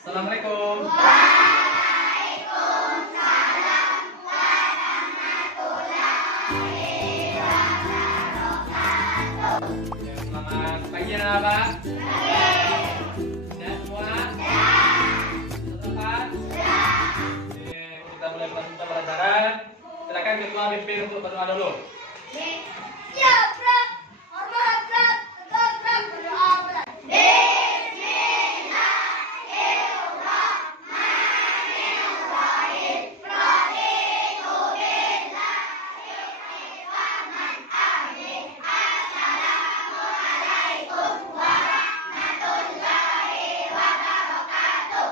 Assalamualaikum. Ya, selamat pagi anak-anak. Ya, semua? Selamat? Oke, kita mulai melakukan pelajaran. Silakan ketua pimpin untuk berdoa dulu.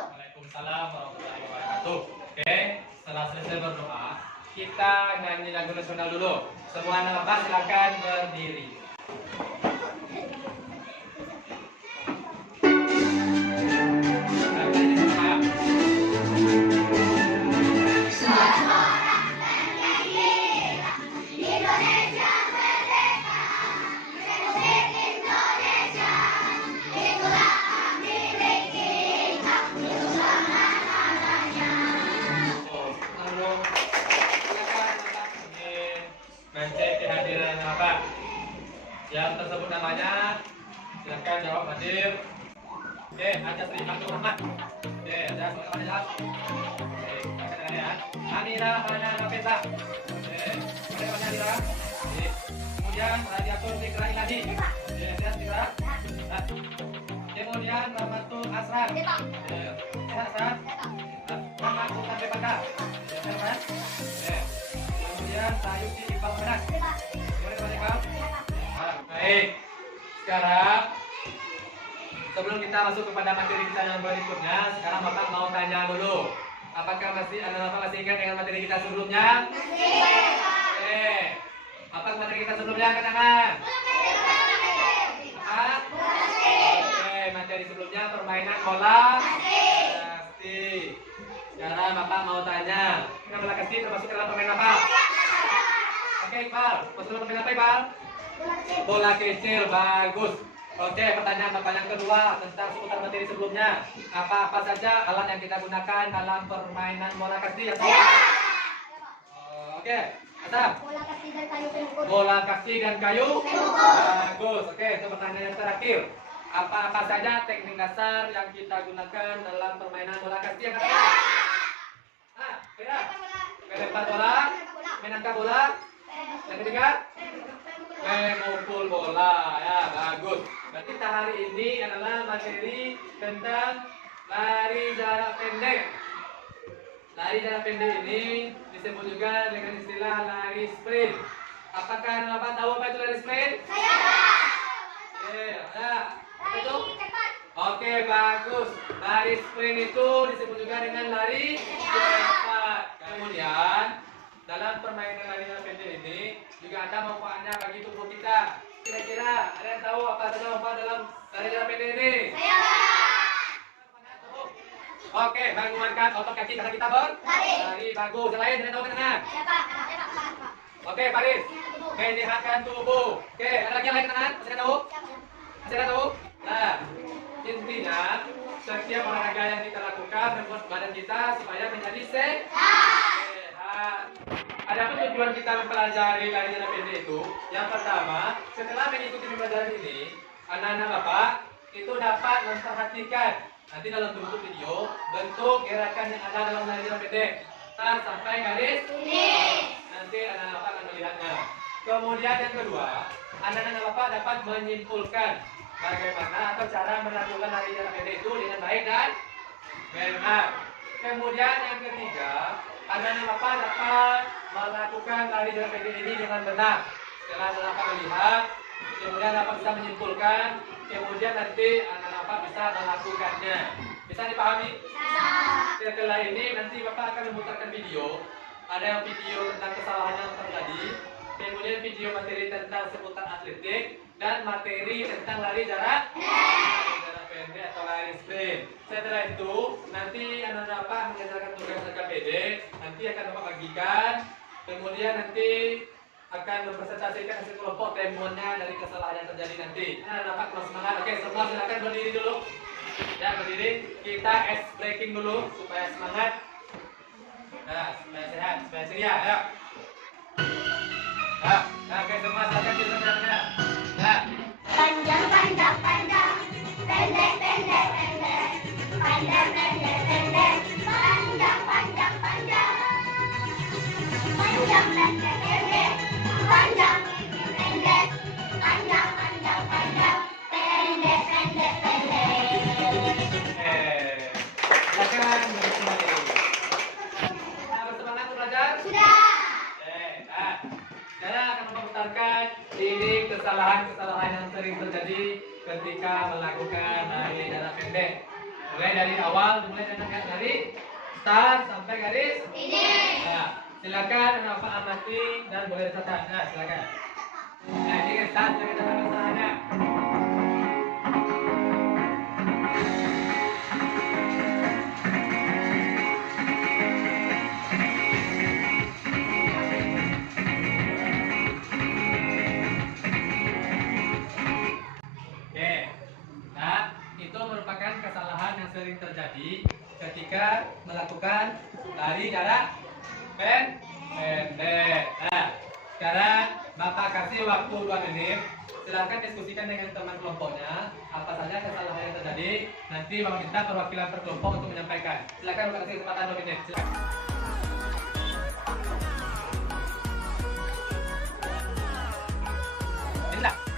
Waalaikumsalam warahmatullahi wabarakatuh. Oke, setelah selesai berdoa, kita nyanyi lagu nasional dulu. Semua anak-anak silakan berdiri. Mengecek kehadiran apa? Yang tersebut namanya, silakan jawab hadir. Oke, ada Sri Abdul Rahman. Oke, ada Sri Abdul. Oke, silakan ya. Anira Hana Nafisa. Oke, ada Anira. Oke, kemudian Radiatur Fikra Iladi. Oke, sehat Fikra. Kemudian Rahmatul Asrar. Oke, sehat Asrar. Rahmatul Sampai Pada. Sehat. Oke. Kemudian Sayuti Iqbal Menas. Gimana Iqbal? Baik. Sekarang sebelum kita masuk kepada materi kita yang berikutnya, sekarang Bapak mau tanya dulu. Apakah anak-anak masih ingat dengan materi kita sebelumnya? Oke. Apa materi kita sebelumnya, kenangan? Apa? Oke, materi sebelumnya permainan bola kasti. Sekarang Bapak mau tanya, bola kasti termasuk dalam permainan apa? Oke, Iqbal. Masuk dalam permainan apa, Iqbal? Bola kecil, bagus. Oke, pertanyaan Bapak yang kedua tentang seputar materi sebelumnya. Apa-apa saja alat yang kita gunakan dalam permainan bola kasti yang sama? Oke, Adam. Bola kaki dan kayu pengukut. Bola kaki dan kayu? Bagus. Oke, itu pertanyaan yang terakhir. Apa-apa saja teknik dasar yang kita gunakan dalam permainan bola kasti yang sama? Melempar bola, menangkap bola. Yang ketiga? Memukul bola. Ya, bagus. Berarti kita hari ini adalah materi tentang lari jarak pendek. Lari jarak pendek ini disebut juga dengan istilah lari sprint. Apakah Bapak tahu apa itu lari sprint? Saya Oke, ya. Apa itu? Oke, bagus. Lari sprint itu disebut juga dengan lari cepat. Kemudian dalam permainan lari jarak pendek ini juga ada manfaatnya bagi tubuh kita. Kira-kira ada yang tahu apa saja manfaat dalam lari jarak pendek ini? Oke, menguatkan otot kaki karena kita berlari. Bagus. Yang lain ada yang tahu kenangan? Oke, Paris. Menyehatkan tubuh. Oke, ada lagi yang lain kenangan? Masih ada tahu? Masih ada tahu? Nah, intinya setiap olahraga yang kita lakukan membuat badan kita supaya menjadi sehat. Adapun tujuan kita mempelajari lari jarak pendek itu, yang pertama, setelah mengikuti pembelajaran ini, anak-anak Bapak itu dapat memperhatikan nanti dalam bentuk video bentuk gerakan yang ada dalam lari jarak pendek sampai garis nanti anak-anak Bapak akan melihatnya. Kemudian yang kedua, anak-anak Bapak dapat menyimpulkan bagaimana atau cara melakukan lari jarak pendek itu dengan baik dan benar. Kemudian yang ketiga, anak-anak Bapak dapat melakukan lari jarak pendek ini dengan benar. Setelah anak Bapak melihat, kemudian Bapak bisa menyimpulkan, kemudian nanti anak Bapak bisa melakukannya. Bisa dipahami? Setelah ini nanti Bapak akan memutarkan video. Ada yang video tentang kesalahan yang terjadi, kemudian video materi tentang seputar atletik, dan materi tentang lari jarak pendek atau lari sprint. Setelah itu nanti anak-anak Bapak mengerjakan tugas LKPD, nanti akan Bapak bagikan, kemudian nanti akan mempresentasikan hasil kelompok temuannya dari kesalahan yang terjadi nanti. Anak-anak Bapak semangat. Oke, semua silakan berdiri dulu. Ya, berdiri. Kita ice breaking dulu supaya semangat. Nah, supaya sehat, supaya ceria. Ayo. Nah, oke semua silakan di tengah-tengah. Nah. Panjang, panjang, panjang. Pendek, pendek, pendek. Panjang, pendek, pendek. Panjang, panjang, panjang. Panjang, pendek, pendek. Panjang, pendek. Panjang, panjang, panjang. Pendek, pendek, pendek. Silakan berdiri kembali. Nah, bersemangat untuk belajar? Sudah. Nah, saya akan memutarkan ini kesalahan-kesalahan yang sering terjadi ketika melakukan lari jarak pendek. Mulai dari awal, dari start sampai garis Finish. Nah, silakan Bapak amati dan boleh dicatat. Nah, silakan. Nah, ini kan start, kita catat kesalahannya. Sering terjadi ketika melakukan lari jarak pendek. Nah, sekarang Bapak kasih waktu 2 menit. Silahkan diskusikan dengan teman kelompoknya apa saja kesalahan yang terjadi. Nanti Bapak minta perwakilan per kelompok untuk menyampaikan. Silakan Bapak kasih kesempatan 2 menit. Silakan.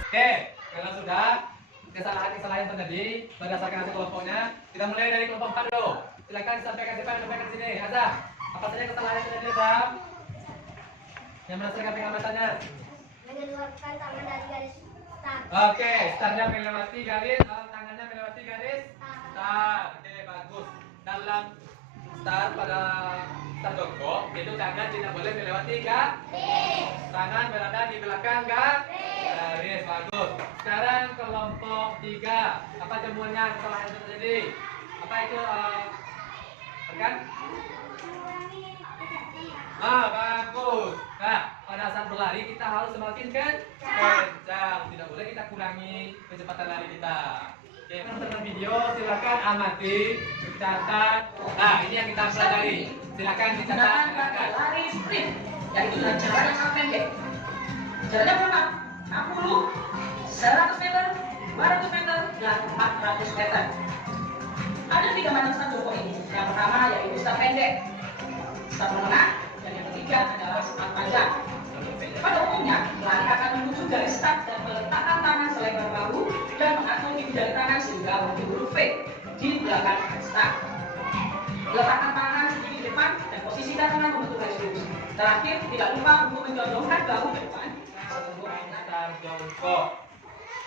Oke, kalau sudah kesalahan-kesalahan yang terjadi berdasarkan hasil kelompoknya, kita mulai dari kelompok 4 dulu. Silakan sampaikan di sini. Azam, apa saja kesalahan yang terjadi, Azam? Yang berdasarkan pengamatannya. Mengeluarkan tangan dari garis start. Oke, startnya melewati garis, tangannya melewati garis. Start. Oke, bagus. Dalam start pada start jongkok, itu tangan tidak boleh melewati garis. Tangan berada di belakang garis. Bagus. Sekarang kelompok 3. Apa temuannya kesalahan yang terjadi? Apa itu? Kan? Bagus. Nah, pada saat berlari kita harus semakin kencang. Tidak boleh kita kurangi kecepatan lari kita. Oke, teman-teman video silakan amati, catat. Nah, ini yang kita pelajari. Silakan dicatat. Lari sprint, yaitu jarak yang sangat pendek. Jaraknya berapa? 60, 100 meter, 200 meter, dan 400 meter. Ada 3 macam start jongkok ini. Yang pertama yaitu start pendek, start menengah, dan yang ketiga adalah start panjang. Pada umumnya, pelari akan menuju garis start dan meletakkan tangan selebar bahu dan mengatur di jari tangan sehingga membentuk huruf V di belakang garis start. Letakkan tangan sedikit di depan dan posisikan tangan membentuk garis lurus. Terakhir, tidak lupa untuk menjondongkan bahu ke depan.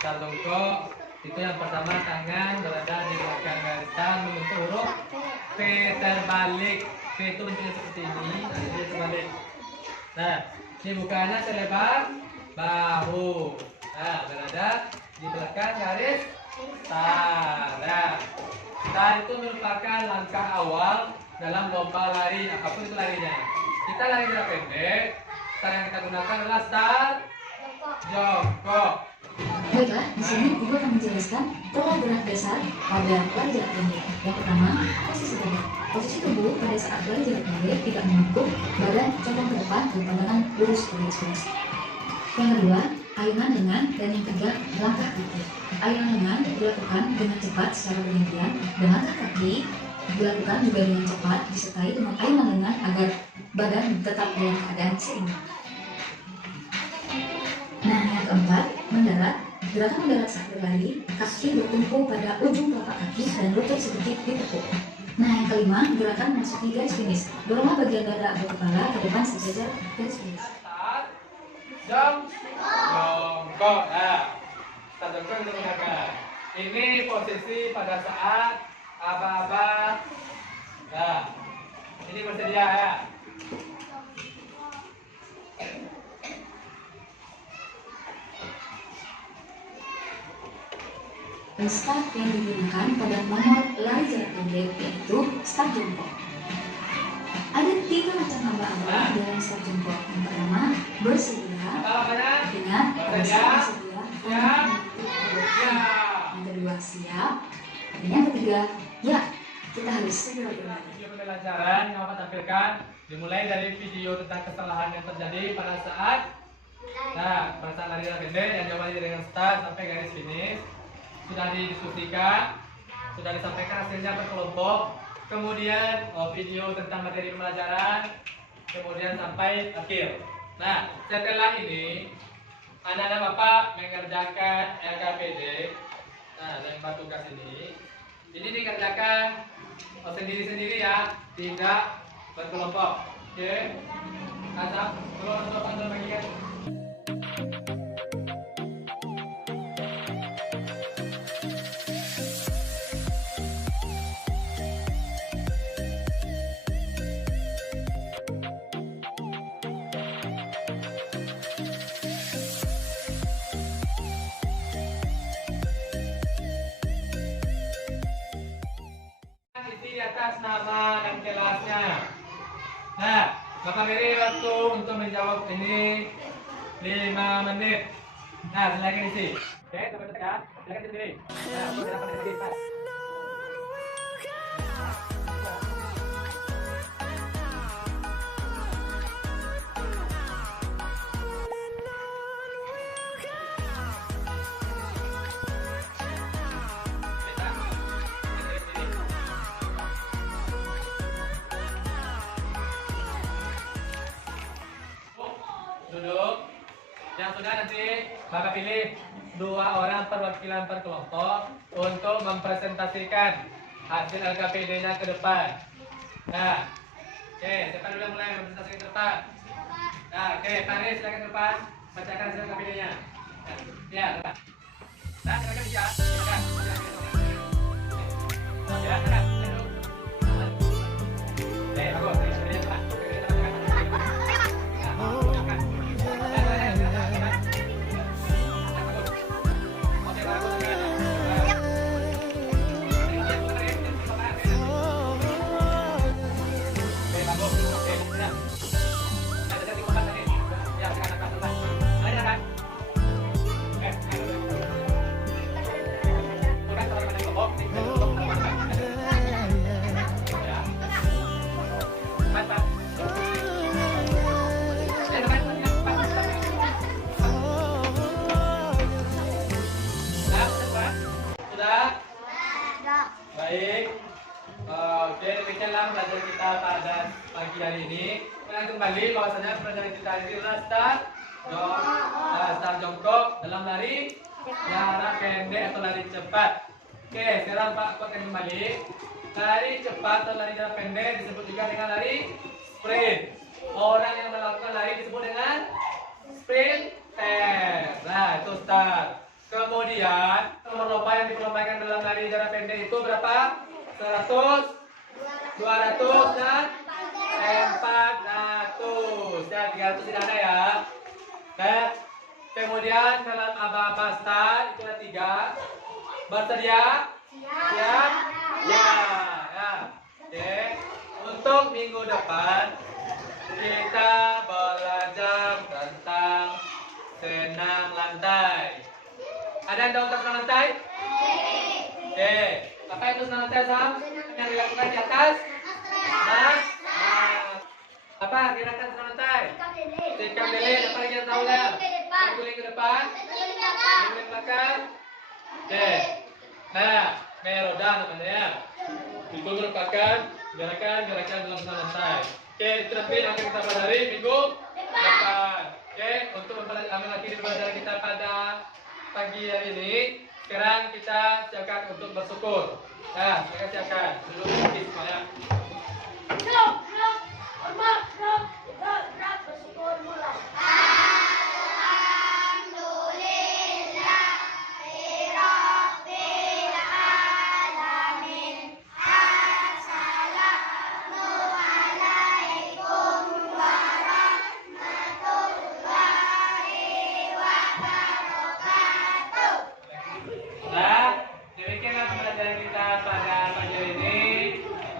Start jongkok itu yang pertama, tangan berada di belakang garis start membentuk huruf V terbalik. V itu bentuknya seperti ini, jadi terbalik. Nah, ini bukanya selebar bahu. Nah, berada di belakang garis start. Nah, start itu merupakan langkah awal dalam lomba lari, apapun itu larinya. Kita lari jarak pendek, start yang kita gunakan adalah start jongkok. Baiklah, di sini Ibu akan menjelaskan pola gerak dasar pada lari jarak pendek. Yang pertama, posisi tegak. Posisi tubuh pada saat lari jarak pendek tidak menekuk, badan condong ke depan dan pandangan lurus ke garis finish. Yang kedua, ayunan lengan, dan yang ketiga, langkah kaki. Ayunan lengan dilakukan dengan cepat secara bergantian, dan langkah kaki dilakukan juga dengan cepat disertai dengan ayunan lengan agar badan tetap dalam keadaan seimbang. Nah, yang keempat, mendarat. Gerakan mendarat saat berlari, kaki bertumpu pada ujung telapak kaki dan lutut sedikit ditekuk. Nah, yang kelima, gerakan memasuki garis finish. Doronglah bagian dada atau kepala ke depan sejajar garis finish. Start jongkok. Nah, start jongkok kita gunakan. Ini posisi pada saat aba-aba. Nah, ini bersedia ya. Start yang digunakan pada nomor lari jarak pendek yaitu start jongkok. Ada 3 macam aba-aba dalam start jongkok. Yang pertama, bersedia. Ingat, pada saat bersedia, yang kedua, siap. Dan yang ketiga, ya, kita harus Video pembelajaran yang Bapak tampilkan dimulai dari video tentang kesalahan yang terjadi pada saat lari jarak pendek yang jawabannya dengan start sampai garis finish. Sudah didiskusikan, sudah disampaikan hasilnya per kelompok. Kemudian video tentang materi pembelajaran, kemudian sampai akhir. Nah, setelah ini anak-anak Bapak mengerjakan LKPD. Nah, lempar tugas ini dikerjakan sendiri-sendiri ya, tidak berkelompok. Oke, asap keluar untuk bagian. Di atas nama dan kelasnya. Nah, Bapak beri waktu untuk menjawab ini 5 menit. Nah, silakan isi. Oke, coba tekan. Silakan sendiri. Nah, untuk berapa menit lagi? Duduk. Yang sudah nanti Bapak pilih 2 orang perwakilan per kelompok untuk mempresentasikan hasil LKPD-nya ke depan. Nah, oke, siapa dulu yang mulai mempresentasikan ke depan? Nah, oke, Paris silakan ke depan, bacakan hasil LKPD-nya. Ya, depan. Nah, silakan bicara. Silakan. Ya, silakan. Bagus. Baik, oke, demikianlah pelajaran kita pada pagi hari ini. Kita kembali bahwasanya pelajaran kita hari ini adalah start jongkok dalam lari jarak pendek atau lari cepat. Oke, sekarang Pak akan kembali. Lari cepat atau lari jarak pendek disebut juga dengan lari sprint. Orang yang melakukan lari disebut dengan sprinter. Nah, itu start. Kemudian nomor lomba yang diperlombakan dalam lari jarak pendek itu berapa? 100, 200 dan 400. Ya, 300 tidak ada ya. Nah, kemudian dalam aba-aba start itu ada 3. Bersedia? Siap? Ya. Oke. Untuk minggu depan kita belajar tentang senam lantai. Ada yang tahu tentang senam lantai? Oke. Apa itu senam lantai, Sam? Yang dilakukan di atas? Nah. Apa gerakan senam lantai? Tikam lele. Apa lagi yang tahu ya? Guling ke depan. Guling ke belakang. Oke. Nah, meroda namanya. Itu merupakan gerakan dalam senam lantai. Oke, itu nanti akan kita pelajari minggu depan. Oke, untuk ambil lagi di pelajaran kita pada pagi hari ini. Sekarang kita siapkan untuk bersyukur. Nah, silakan duduk lagi semuanya. Bersyukur mulai.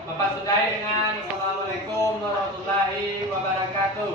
Bapak sudahi dengan Assalamualaikum warahmatullahi wabarakatuh.